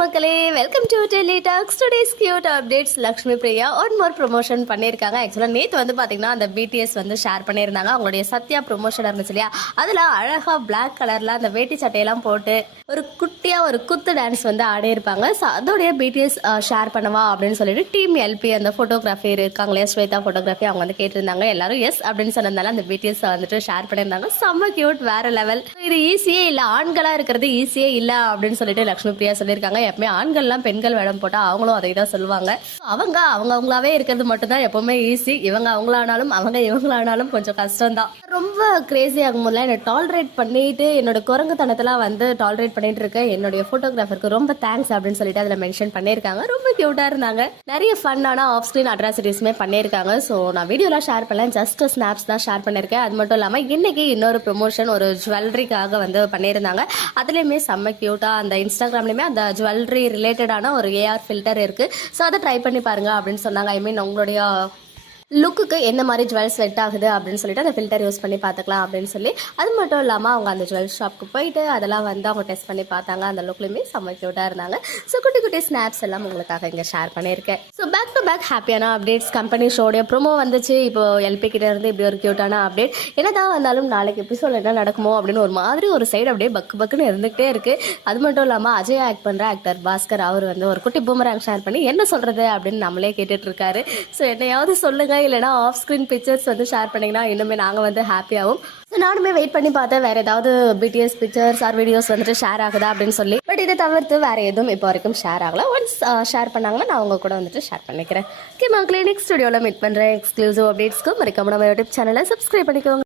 மக்களே welcome to telly talks today's cute updates Lakshmi Priya one more promotion பண்ணியிருக்காங்க. ஆக்சுவலாக நேற்று வந்து பார்த்தீங்கன்னா அந்த பிடிஎஸ் வந்து ஷேர் பண்ணியிருந்தாங்க. அவங்களுடைய சத்யா ப்ரொமோஷன் இருந்துச்சு இல்லையா? அதில் அழகாக பிளாக் கலரில் அந்த வேட்டி சட்டையெல்லாம் போட்டு ஒரு குட்டியாக ஒரு குத்து டான்ஸ் வந்து ஆடியிருப்பாங்க. ஸோ அதோடைய பிடிஎஸ் ஷேர் பண்ணவா அப்படின்னு சொல்லிட்டு டீம் எல்பி அந்த ஃபோட்டோகிராஃபி இருக்காங்க இல்லையா? ஸ்வேதா ஃபோட்டோகிராஃபி அவங்க வந்து கேட்டிருந்தாங்க. எல்லாரும் எஸ் அப்படின்னு சொன்னதால அந்த பிடிஎஸ் வந்துட்டு ஷேர் பண்ணியிருந்தாங்க. செம்ம கியூட் வேற லெவல் இது ஈஸியே இல்லை. ஆண்களாக இருக்கிறது ஈஸியே இல்லை அப்படின்னு சொல்லிட்டு லக்ஷ்மி பிரியா சொல்லியிருக்காங்க. எப்பவுமே ஆண்கள்லாம் பெண்கள் வேடம் போட்டால் அவங்களும் அதை தான் சொல்லுவாங்க. அவங்க அவங்க அவங்களாவே இருக்கிறது மட்டும்தான் எப்பவுமே ஈஸி இவங்க அவங்களானாலும் அவங்க இவங்களானாலும் கொஞ்சம் கஷ்டம் தான் ரொம்ப கிரேசி ஆகும் போதுல என்னை டாலரேட் பண்ணிட்டு என்னோட குரங்குத்தனத்தெல்லாம் வந்து டாலரேட் பண்ணிட்டு இருக்கேன் என்னுடைய ஃபோட்டோகிராஃபருக்கு ரொம்ப தேங்க்ஸ் அப்படின்னு சொல்லிட்டு அதில் மென்ஷன் பண்ணியிருக்காங்க. ரொம்ப க்யூட்டாக இருந்தாங்க. நிறைய ஃபன்னான ஆஃப் ஸ்க்ரீன் அட்ராசிட்டிஸுமே பண்ணியிருக்காங்க. ஸோ நான் வீடியோலாம் ஷேர் பண்ணல. ஜஸ்ட் ஸ்னாப்ஸ் தான் ஷேர் பண்ணியிருக்கேன். அது மட்டும் இல்லாமல் இன்னைக்கு இன்னொரு ப்ரொமோஷன் ஒரு ஜுவல்லரிக்காக வந்து பண்ணியிருந்தாங்க. அதுலேயுமே செம்ம க்யூட்டாக அந்த இன்ஸ்டாகிராம்லேயுமே அந்த ஜுவல்லரி ரிலேட்டடான ஒரு ஏஆர் ஃபில்டர் இருக்குது ஸோ அதை ட்ரை பண்ணி பாருங்க அப்படின்னு சொன்னாங்க. ஐ மீன் உங்களுடைய லுக்குக்கு என்ன மாதிரி ஜுவல்ஸ் செட் ஆகுது அப்படின்னு சொல்லிட்டு அந்த ஃபில்டர் யூஸ் பண்ணி பார்த்துக்கலாம் அப்படின்னு சொல்லி. அது மட்டும் இல்லாமல் அவங்க அந்த ஜுவல் ஷாப்க்கு போயிட்டு அதெல்லாம் வந்து அவங்க டெஸ்ட் பண்ணி பார்த்தாங்க. அந்த லுக்லையுமே செம்ம க்யூட்டாக இருந்தாங்க. ஸோ குட்டி குட்டி ஸ்னாப்ஸ் எல்லாம் உங்களுக்காக இங்கே ஷேர் பண்ணியிருக்கேன். ஸோ பேக் டு பேக் ஹாப்பியான அப்டேட்ஸ் கம்பெனி ஷோடைய ப்ரொமோ வந்துச்சு. இப்போ எல்பி கிட்ட இருந்து இப்படி ஒரு க்யூட்டான அப்டேட் என்னதான் வந்தாலும் நாளைக்கு எபிசோட் என்ன நடக்குமோ அப்படின்னு ஒரு மாதிரி ஒரு சைடு அப்படியே பக்கு பக்குன்னு இருந்துகிட்டே இருக்கு. அது மட்டும் இல்லாமல் அஜய் ஆக்ட் பண்ணுற ஆக்டர் பாஸ்கர் அவர் வந்து ஒரு குட்டி பூமராங் ஷேர் பண்ணி என்ன சொல்றது அப்படின்னு நம்மளே கேட்டுட்டு இருக்காரு. ஸோ என்னையாவது சொல்லுங்க இல்லைனா ஆஃப் ஸ்க்ரீன் பிக்சர்ஸ் வந்து ஷேர் பண்ணீங்கன்னா இன்னுமே நாங்கள் வந்து ஹாப்பியாகவும் நானுமே வெயிட் பண்ணி பார்த்தேன். வேற ஏதாவது பிடிஎஸ் பிக்சர்ஸ் ஆர் வீடியோஸ் வந்துட்டு ஷேர் ஆகுதா அப்படின்னு சொல்லி. பட் இதை தவிர்த்து வேற எதுவும் இப்போ வரைக்கும் ஷேர் ஆகல. ஒன்ஸ் ஷேர் பண்ணாங்கன்னா நான் உங்க கூட வந்துட்டு ஷேர் பண்ணிக்கிறேன். ஓகே மக்களே நெக்ஸ்ட் ஸ்டுடியோவில் மீட் பண்ணுறேன் எக்ஸ்க்ளூசிவ் அப்டேட்ஸ்க்கு மறக்காம நம்ம யூடியூப் சேனலை சப்ஸ்கிரைப் பண்ணிக்கோங்க.